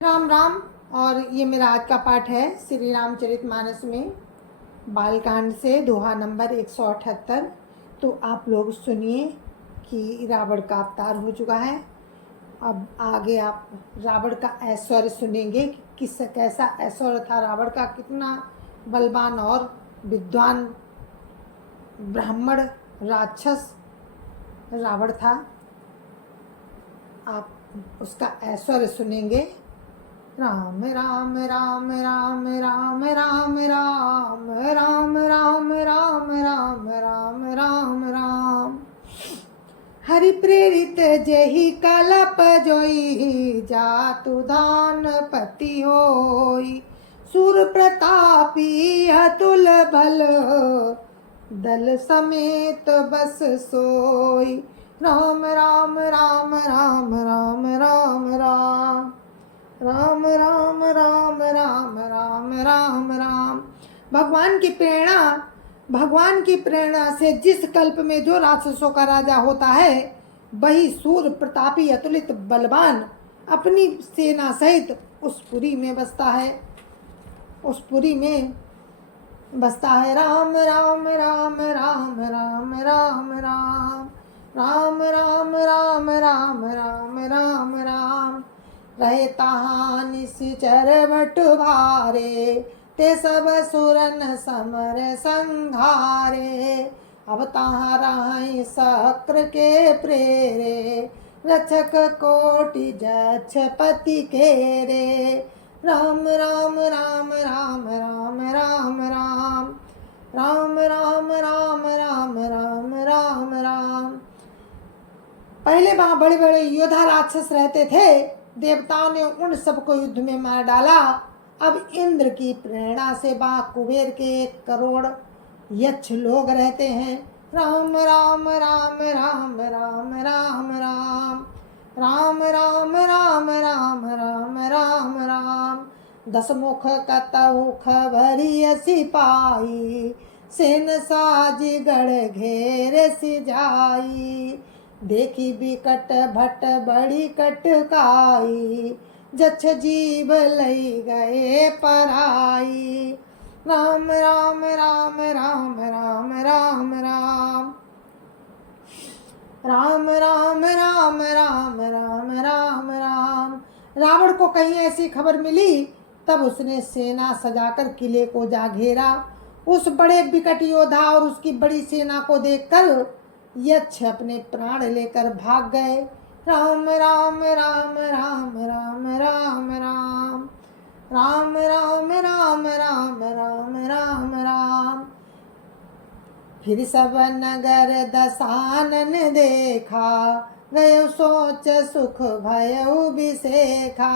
राम राम। और ये मेरा आज का पाठ है श्री रामचरितमानस में बालकांड से दोहा नंबर 178। तो आप लोग सुनिए कि रावण का अवतार हो चुका है। अब आगे आप रावण का ऐश्वर्य सुनेंगे कि कैसा ऐश्वर्य था रावण का, कितना बलवान और विद्वान ब्राह्मण राक्षस रावण था। आप उसका ऐश्वर्य सुनेंगे। राम राम राम राम राम राम राम राम राम राम राम राम राम राम। हरि प्रेरित जेहि कलप जोई, जातु दान पति होई। सुर प्रतापी अतुल बल, दल समेत बस सोई। राम राम राम राम राम राम राम राम राम राम राम राम राम राम। भगवान की प्रेरणा से जिस कल्प में जो राक्षसों का राजा होता है, वही सूर प्रतापी अतुलित बलवान अपनी सेना सहित उस पुरी में बसता है। राम राम राम राम राम राम राम राम राम राम राम राम राम राम। रहे तहाँ निश्चर बट भारे, ते सब सुरन समर संघारे। अब तहाँ राही शक्र के प्रेरे, रक्षक कोटि जक्ष पति केरे। राम राम राम राम राम राम राम राम राम राम राम राम राम राम। पहले वहाँ बड़े बड़े योद्धा राक्षस रहते थे, देवताओं ने उन सबको युद्ध में मार डाला। अब इंद्र की प्रेरणा से वहाँ कुबेर के 1 करोड़ यक्ष लोग रहते हैं। राम राम राम राम राम राम राम राम राम राम राम राम राम राम। 10 मुख कतहु खबरी सिपाही, सेन साज गढ़ घेर सिजाई। देखी बिकट भट बड़ी कटकाई, जक्ष जीव लई गए पराई। राम राम राम राम राम राम राम राम राम राम राम राम राम राम। रावण को कहीं ऐसी खबर मिली, तब उसने सेना सजाकर किले को जा घेरा। उस बड़े विकट योद्धा और उसकी बड़ी सेना को देखकर यक्ष अपने प्राण लेकर भाग गए। राम राम राम राम राम राम राम राम राम राम राम राम राम राम। फिर सब नगर दसानन देखा, गयो सोच सुख भयउ बिसेखा।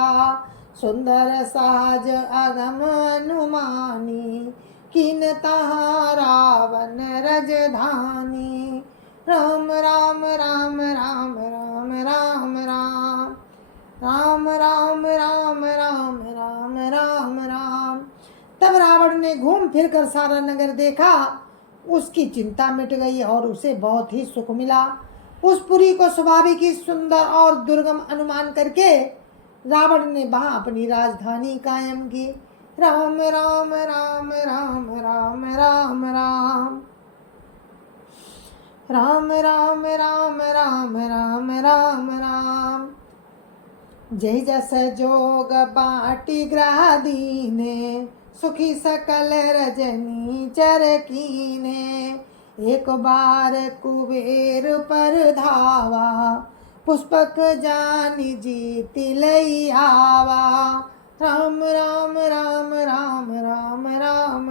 सुंदर साज अगम अनुमानी, किन तहाँ रावण रजधानी। राम राम राम राम राम राम राम राम राम राम राम राम राम राम। तब रावण ने घूम फिर कर सारा नगर देखा, उसकी चिंता मिट गई और उसे बहुत ही सुख मिला। उस पुरी को स्वाभाविक ही सुंदर और दुर्गम अनुमान करके रावण ने वहां अपनी राजधानी कायम की। राम राम राम राम राम राम राम राम राम राम राम राम राम राम। जय जस जोग बाटी ग्रह दीने, सुखी सकल रजनी चर कीने। एक बार कुबेर पर धावा, पुष्पक जानी जीत लई आवा। राम राम राम राम राम राम राम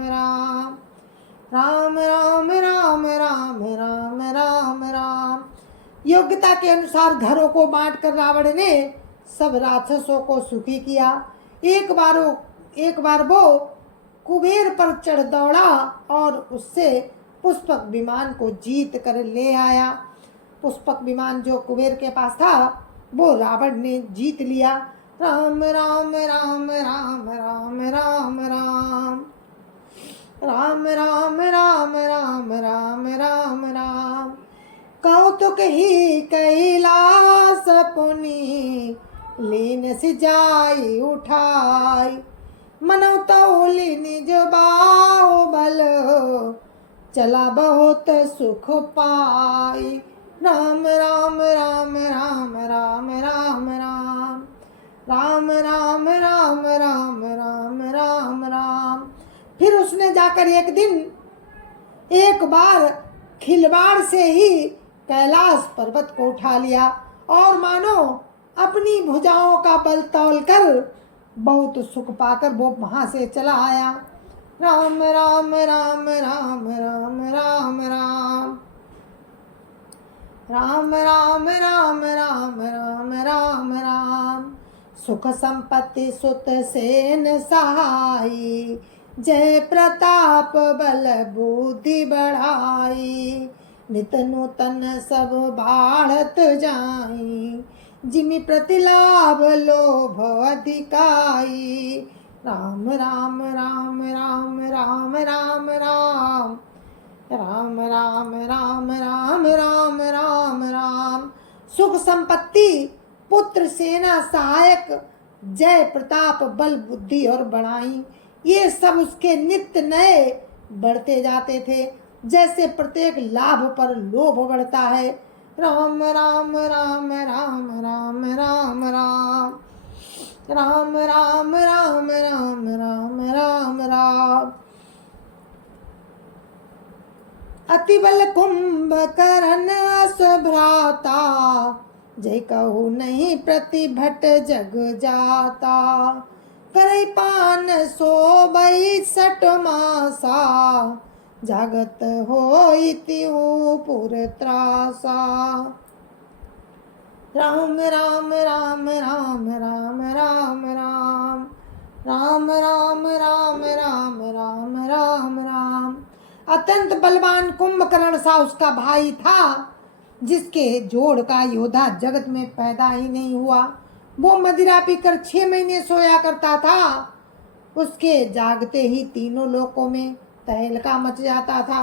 राम राम राम राम राम राम राम। योग्यता के अनुसार घरों को बांटकर रावण ने सब राक्षसों को सुखी किया। एक बार वो कुबेर पर चढ़ दौड़ा और उससे पुष्पक विमान को जीत कर ले आया। पुष्पक विमान जो कुबेर के पास था, वो रावण ने जीत लिया। राम राम राम राम राम राम राम राम राम राम राम राम राम राम। कौतुक ही कैलास पुनि, लीन सिजाई उठाई, मनो तौली निज बाहुबल, चला बहुत सुख पाई। राम राम राम राम राम राम राम राम राम राम राम राम राम राम। फिर उसने जाकर एक दिन एक बार खिलवाड़ से ही कैलाश पर्वत को उठा लिया और मानो अपनी भुजाओं का बल तौल कर बहुत सुख पाकर वो वहां से चला आया। राम राम राम राम राम राम राम राम राम राम राम राम राम राम। सुख संपत्ति सुत सेन सहाई, जय प्रताप बल बुद्धि बढ़ाई। नित नूतन सब बाढ़त जाई, जिमि प्रतिलाभ लोभ अधिकाई। राम राम राम राम राम राम राम राम राम राम राम राम राम राम। सुख संपत्ति पुत्र सेना सहायक जय प्रताप बल बुद्धि और बढ़ाई, ये सब उसके नित्य नए बढ़ते जाते थे, जैसे प्रत्येक लाभ पर लोभ बढ़ता है। राम राम राम राम राम राम राम राम राम राम राम राम राम राम। अति बल कुंभकर्ण असभ्राता, जय कहू नहीं प्रतिभट जग जाता। करई पान सोबई 66 मासा, जागत होई तिहु पुर त्रासा। राम राम राम राम राम राम राम राम राम राम राम राम राम राम। अत्यंत बलवान कुंभकर्ण सा उसका भाई था, जिसके जोड़ का योद्धा जगत में पैदा ही नहीं हुआ। वो मदिरा पीकर 6 महीने सोया करता था, उसके जागते ही तीनों लोकों में तहलका मच जाता था।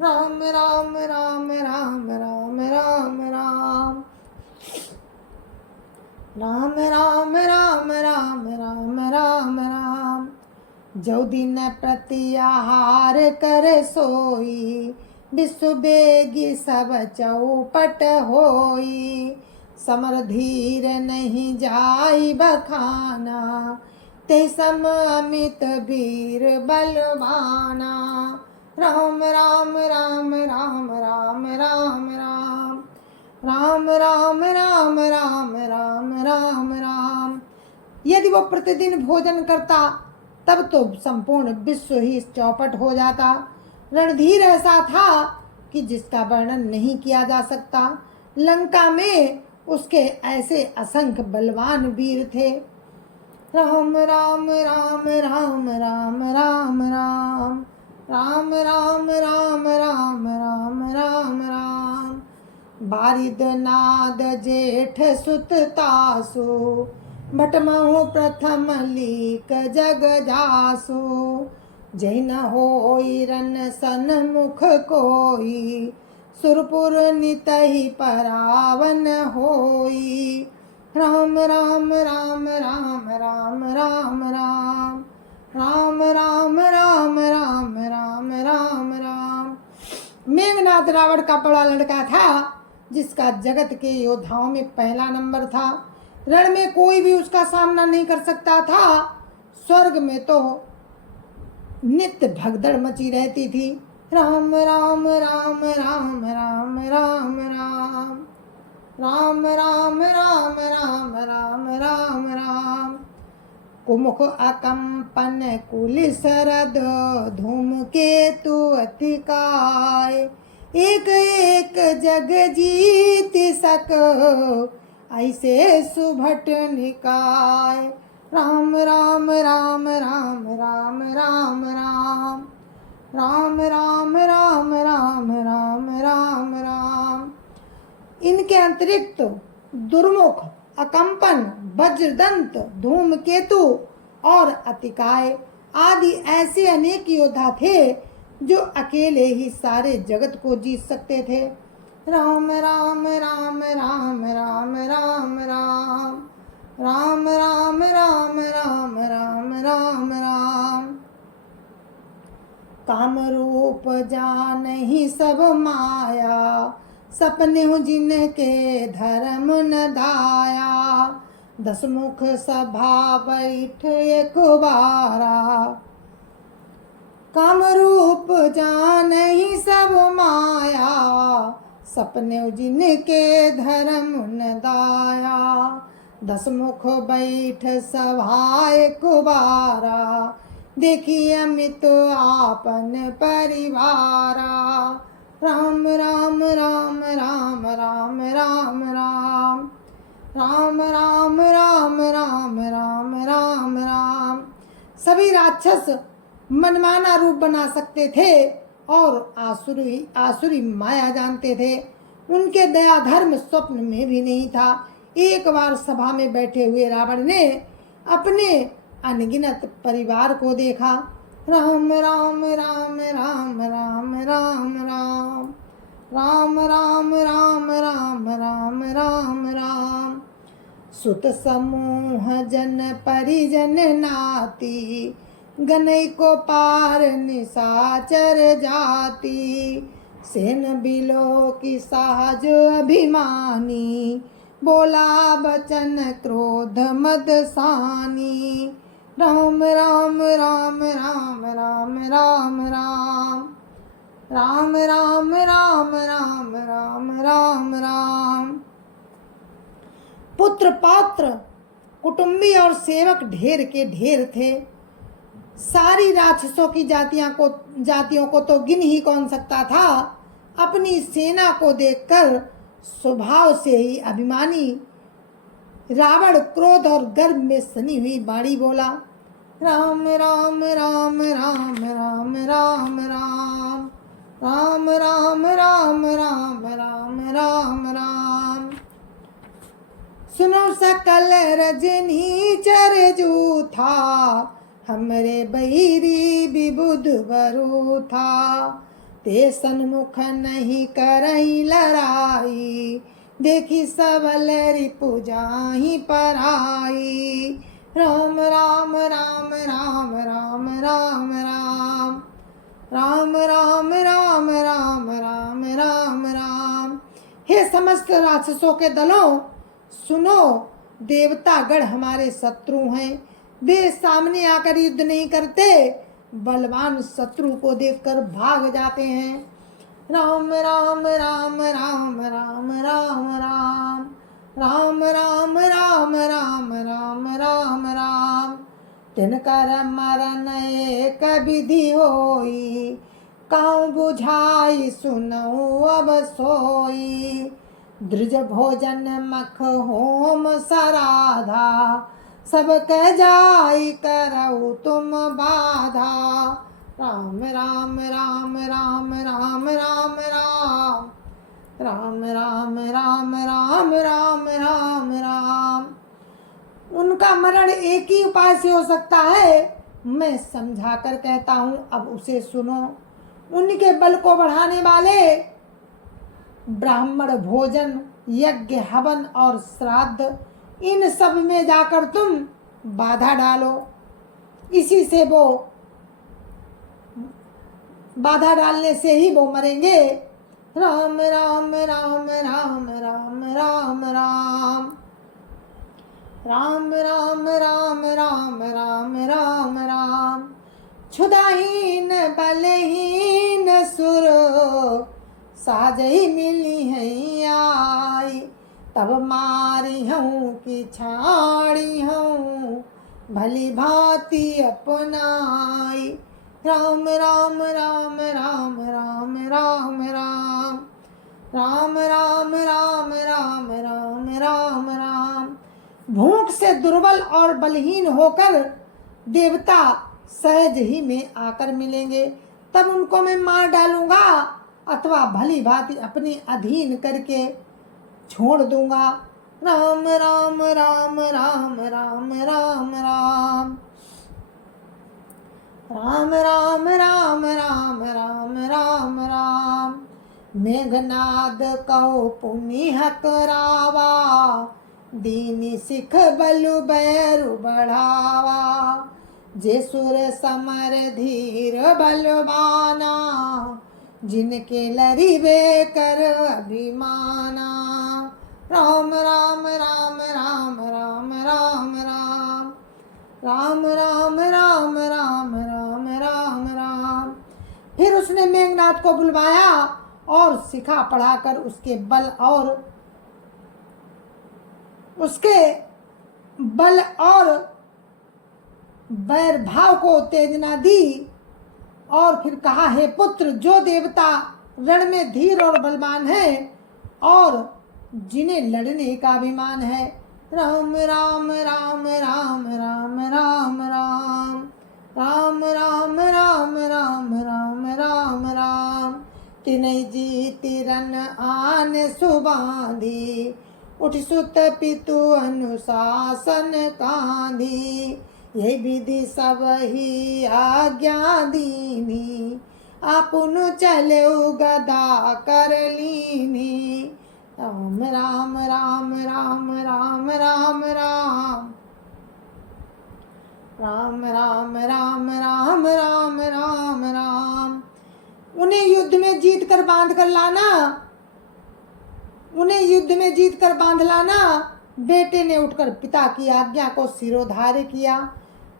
राम राम राम राम राम राम राम राम राम राम राम राम राम राम। जो दिन प्रति आहार कर सोई, विश्व बेगी सब चौपट होई। समर धीर नहीं जाई बखाना, ते सम अमित वीर बलवाना। राम राम राम राम राम राम राम राम राम राम राम राम राम राम। यदि वो प्रतिदिन भोजन करता तब तो संपूर्ण विश्व ही चौपट हो जाता। रणधीर ऐसा था कि जिसका वर्णन नहीं किया जा सकता। लंका में उसके ऐसे असंख्य बलवान वीर थे। राम राम राम राम राम राम राम राम राम राम राम राम राम राम। बारिद नाद जेठ सुत तासु, भटमहु प्रथम लीक जग जासु। जय न होई रन सन्मुख कोई, सुरपुर नितहि परावन होई। राम राम राम राम राम राम राम राम राम राम राम राम राम राम। मेघनाद रावण का बड़ा लड़का था, जिसका जगत के योद्धाओं में पहला नंबर था। रण में कोई भी उसका सामना नहीं कर सकता था। स्वर्ग में तो नित्य भगदड़ मची रहती थी। राम राम राम राम राम राम राम राम राम राम राम राम राम राम। कुमुख अकंपन कुल सरद, धूमकेतु अतिकाय। एक एक जग जीत सक, ऐसे सुभट निकाय। राम राम राम राम राम राम राम राम राम राम राम राम राम राम। इनके अतिरिक्त दुर्मुख, अकंपन, वज्रदंत, धूमकेतु और अतिकाय आदि ऐसे अनेक योद्धा थे जो अकेले ही सारे जगत को जीत सकते थे। राम राम राम राम राम राम राम राम राम राम राम राम राम राम। काम रूप जानहि सब माया, सपने जिनके धर्म न धाया। दस मुख सभा बैठ एक बारा, काम रूप जानहि सब माया। सपने जिनके धर्म न दाया, दस मुख बैठ सभा एक बारा। देखिए अमित आपन परिवारा, राम राम राम राम राम राम राम। राम राम राम राम राम राम राम। सभी राक्षस मनमाना रूप बना सकते थे और आसुरी माया जानते थे। उनके दया धर्म स्वप्न में भी नहीं था। एक बार सभा में बैठे हुए रावण ने अपने अनगिनत परिवार को देखा। राम राम राम राम राम राम राम। राम राम राम राम राम राम राम। सुत समूह जन परिजन नाती, गनई को पार निशाचर जाति। सेन बिलो की सहज अभिमानी, बोला बचन क्रोध मद सानी। राम राम राम राम राम राम राम। राम राम राम राम राम राम राम। पुत्र पात्र कुटुंबी और सेवक ढेर के ढेर थे। सारी राक्षसों की जातियों को तो गिन ही कौन सकता था। अपनी सेना को देखकर स्वभाव से ही अभिमानी रावण क्रोध और गर्व में सनी हुई बाणी बोला। राम राम राम राम राम राम राम। राम राम राम राम राम राम राम। सुनो सकल रजनी चर जूथा, हमरे बैरी विबुध बरू था। ते सन्मुख नहीं करई लड़ाई, देखी सबल रिपु जाहि पराई। राम राम राम राम राम राम राम। राम राम राम राम राम राम राम। हे समस्त राक्षसों के दलों, सुनो, देवतागण हमारे शत्रु हैं। वे सामने आकर युद्ध नहीं करते, बलवान शत्रु को देखकर भाग जाते हैं। राम राम राम राम राम राम राम। राम राम राम राम राम राम राम। तिनकर मरण एक विधि होई, काऊ बुझाई सुनऊ अब सोई। द्रुज भोजन मख होम सराधा, सब कह जाई करऊ तुम बाधा। राम राम राम राम राम राम राम। राम राम राम राम राम राम राम। उनका मरण एक ही उपाय से हो सकता है, मैं समझा कर कहता हूँ, अब उसे सुनो। उनके बल को बढ़ाने वाले ब्राह्मण भोजन, यज्ञ, हवन और श्राद्ध, इन सब में जाकर तुम बाधा डालो। इसी से वो बाधा डालने से ही वो मरेंगे। राम राम राम राम राम राम राम। राम राम राम राम राम राम राम। क्षुधाहीन बलहीन सुर, साजही मिली है आई। तब मारी हूँ कि छाड़ी हूँ, भली भांति अपनाई। राम राम राम राम राम राम राम। राम राम राम राम राम राम राम। भूख से दुर्बल और बलहीन होकर देवता सहज ही में आकर मिलेंगे, तब उनको मैं मार डालूंगा अथवा भली भांति अपने अधीन करके छोड़ दूंगा। राम राम राम राम राम राम राम। राम राम राम राम राम राम राम। मेघनाद कहो पुनि हकरावा, दीनी सिख बलु बैरु बढ़ावा, जे सुर समर धीर बलवाना, जिनके लरिबे कर अभिमाना। राम राम राम राम राम राम राम राम राम राम राम राम राम राम। फिर उसने मेघनाथ को बुलवाया और शिखा पढ़ाकर उसके बल और बैर भाव को उत्तेजना दी और फिर कहा, हे पुत्र, जो देवता रण में धीर और बलवान है और जिन्हें लड़ने का अभिमान है, राम राम राम राम राम राम राम राम राम राम राम राम राम राम, तिनहि जीति रन आन सुबांधी, उठ सुत पितु अनुशासन कांधी, यही विधि सब ही आज्ञा दीनी, आपुन चले गदा कर लीनी। राम राम राम राम राम राम राम राम राम राम राम राम राम राम। उन्हें युद्ध में जीत कर बांध कर लाना, उन्हें युद्ध में जीत कर बांध लाना। बेटे ने उठकर पिता की आज्ञा को सिरोधार्य किया।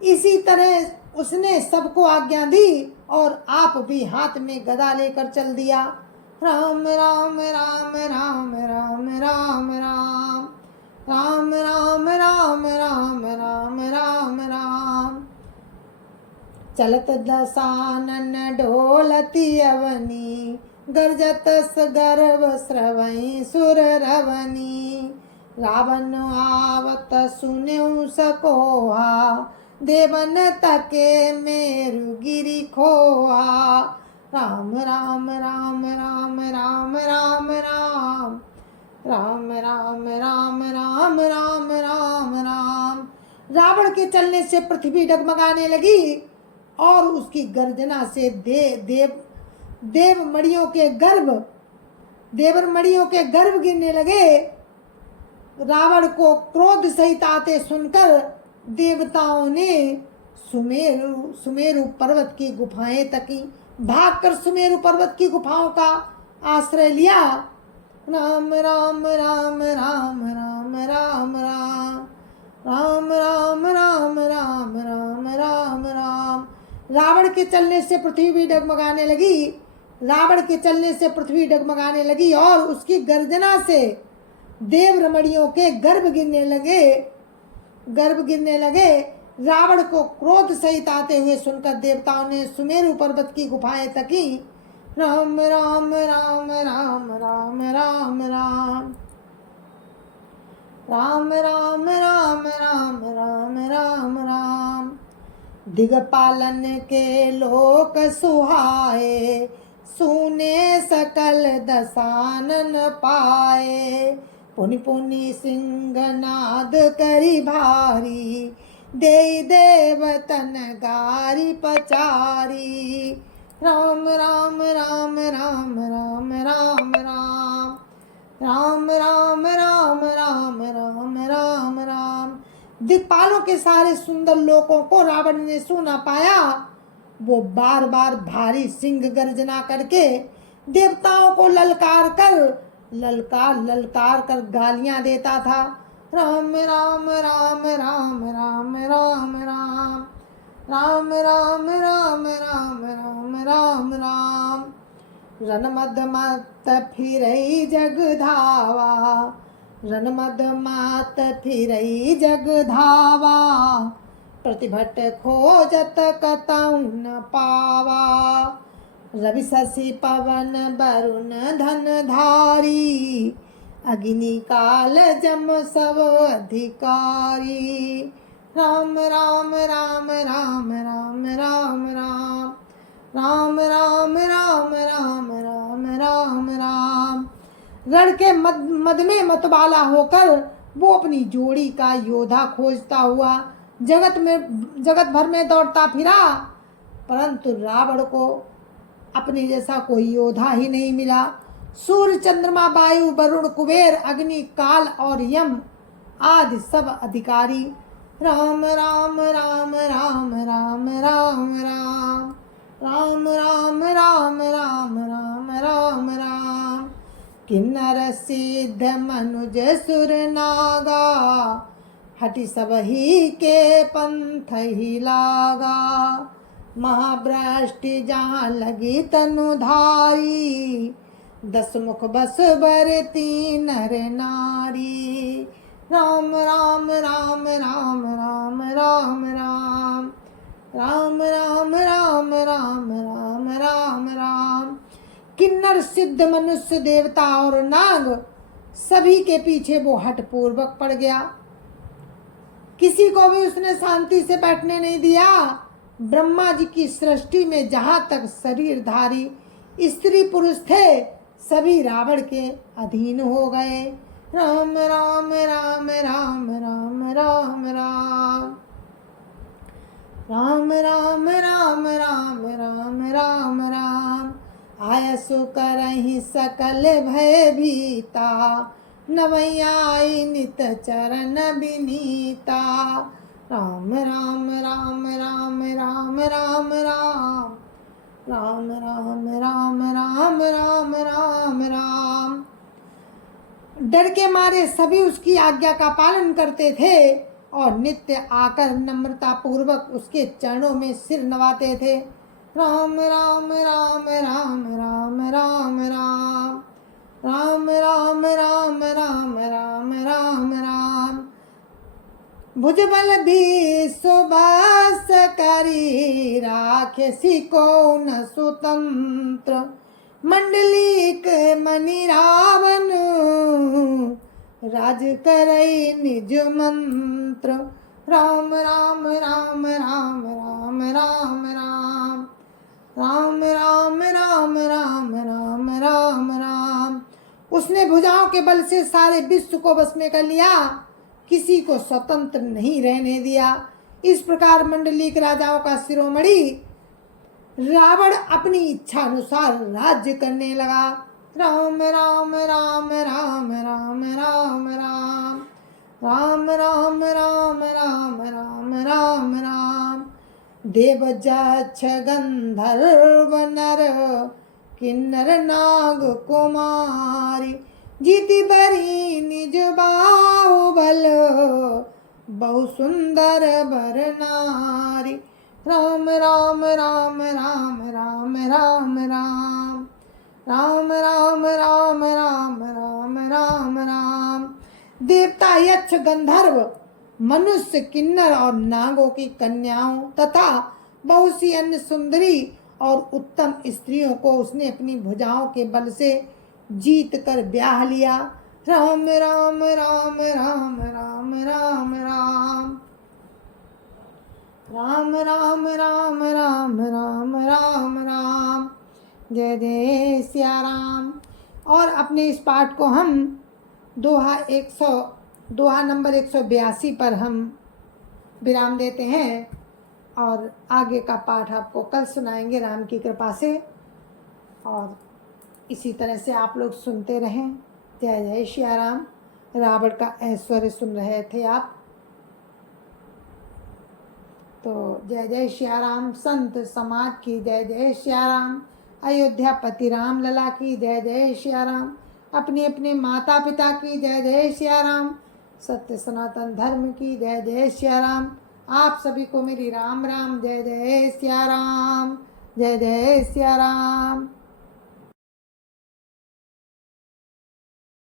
इसी तरह उसने सबको आज्ञा दी और आप भी हाथ में गदा लेकर चल दिया। राम राम राम राम राम राम राम राम राम राम राम राम राम राम। चलत दशानन ढोलती अवनी, गर्जत गर्भ श्रवई सुर रवनी, रावण आवत सुन्यु सकोहा, देवन तके मेरु गिरि खोहा। राम राम राम राम राम राम राम राम राम राम राम राम राम राम। रावण के चलने से पृथ्वी डगमगाने लगी और उसकी गर्जना से देवर मणियों के गर्भ गिरने लगे। रावण को क्रोध सहित आते सुनकर देवताओं ने सुमेरु पर्वत की गुफाएं तकी, भागकर सुमेरु पर्वत की गुफाओं का आश्रय लिया। राम राम राम राम राम राम राम राम राम राम राम राम राम राम। रावण के चलने से पृथ्वी डगमगाने लगी, रावण के चलने से पृथ्वी डगमगाने लगी और उसकी गर्जना से देव रमणियों के गर्भ गिरने लगे। रावण को क्रोध सहित आते हुए सुनकर देवताओं ने सुमेरु पर्वत की गुफाएं तकी। राम राम राम राम राम राम राम राम राम राम राम राम राम राम। दिगपालन के लोक सुहाए, सुने सकल दशानन पाए, पुनि पुनि सिंहनाद करी भारी, दे देवतन गारी पचारी। राम राम राम राम राम राम राम राम राम राम राम राम राम राम। दिक्पालों के सारे सुंदर लोकों को रावण ने सुना पाया। वो बार बार भारी सिंह गर्जना करके देवताओं को ललकार कर गालियां देता था। राम राम राम राम राम राम राम राम राम राम राम राम राम राम। रन मद मत फिरई जग धावा, रन मद मात फिरई जग धावा, प्रतिभट खोजत कतौ न पावा, रवि शशि पवन वरुण धन धारी, अग्नि काल जम सब अधिकारी। राम राम राम राम राम राम राम राम राम राम राम राम राम राम। रण के मद में मतवाला होकर वो अपनी जोड़ी का योद्धा खोजता हुआ जगत भर में दौड़ता फिरा, परंतु रावण को अपने जैसा कोई योद्धा ही नहीं मिला। सूर्य, चंद्रमा, वायु, वरुण, कुबेर, अग्नि, काल और यम आदि सब अधिकारी। राम राम राम राम राम राम राम राम राम राम राम राम राम राम। किन्नर सिद्ध मनुज सुर नागा, हटि सब ही के पंथ ही लागा। महाभ्रष्टि जहाँ लगी तनुधारी, 10 मुख बस बरती नर नारी। राम राम राम राम राम राम राम राम राम राम राम राम राम राम। किन्नर सिद्ध मनुष्य देवता और नाग सभी के पीछे वो हठ पूर्वक पड़ गया। किसी को भी उसने शांति से बैठने नहीं दिया। ब्रह्मा जी की सृष्टि में जहां तक शरीरधारी स्त्री पुरुष थे, सभी रावण के अधीन हो गए। राम राम राम राम राम राम राम राम राम राम राम राम राम राम। आयसु करहि सकल भय भीता, नवैयाई नित चरण विनीता। राम राम राम राम राम राम राम राम राम राम राम राम राम राम। डर के मारे सभी उसकी आज्ञा का पालन करते थे और नित्य आकर नम्रता पूर्वक उसके चरणों में सिर नवाते थे। राम राम राम राम राम राम राम राम राम राम राम राम राम राम। भुजबल भी सुबास करी, राखे को न स्वतंत्र। मंडलीक मणि रावण, राज करई निज मंत्र। राम राम राम राम राम राम राम राम राम राम राम राम राम राम। उसने भुजाओं के बल से सारे विश्व को बस में कर लिया, किसी को स्वतंत्र नहीं रहने दिया। इस प्रकार मंडलीक राजाओं का शिरोमणि रावण अपनी इच्छा अनुसार राज्य करने लगा। राम राम राम राम राम राम राम राम राम राम राम राम राम राम। देव जक्ष गंधर्व नर, किन्नर नाग कुमारी। जीति बरी निज बाहुबल, बहु सुंदर बर नारी। राम राम राम राम राम राम राम राम राम राम राम राम राम राम। देवता यक्ष गंधर्व मनुष्य किन्नर और नागों की कन्याओं तथा बहुत सी अन्य सुंदरी और उत्तम स्त्रियों को उसने अपनी भुजाओं के बल से जीत कर ब्याह लिया। राम राम राम राम राम राम राम राम राम राम राम राम राम राम। जय जय सिया राम। और अपने इस पाठ को हम दोहा नंबर 182 पर हम विराम देते हैं और आगे का पाठ आपको कल सुनाएंगे राम की कृपा से। और इसी तरह से आप लोग सुनते रहें। जय जय सिया राम। रावण का ऐश्वर्य सुन रहे थे आप, तो जय जय सिया राम। संत समाज की जय जय सिया राम। अयोध्या पति राम लला की जय जय सिया राम। अपने अपने माता पिता की जय जय सिया राम। सत्य सनातन धर्म की जय जय सिया राम। आप सभी को मेरी राम राम। जय जय सिया राम। जय जय सिया राम।